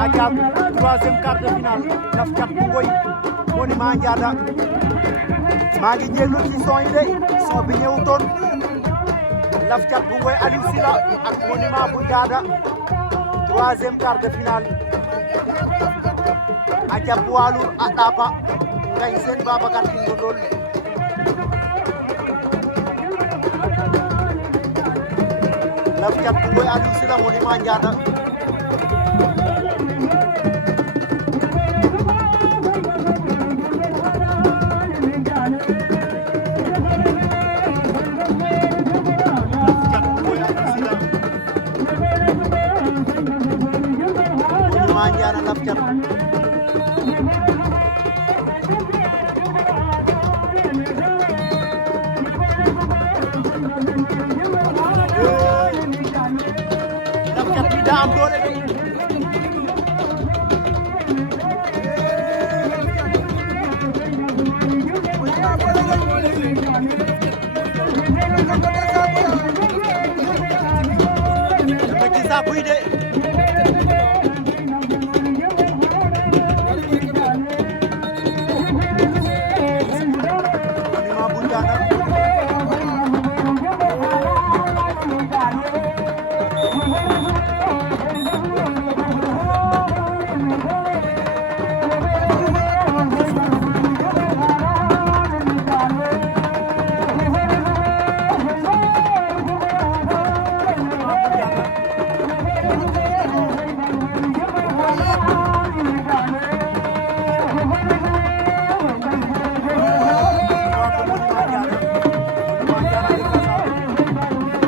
aca troisième quart de finale lafthiate bu Ngoye monument Ndianda maa ngi jéglu ci son yi de son bi ñëwutoon lafthiate bu Ngoye Aliou Sylla ak monument bu Ndianda troisième quart de finale aca poids lourd a ɗaapa kay seen Babacar Kindondol lafthiate bu Ngoye Aliou Sylla monument Ndianda Ndianda lafthiate lafthiate bi daa am doole de dafa ci saaku yi de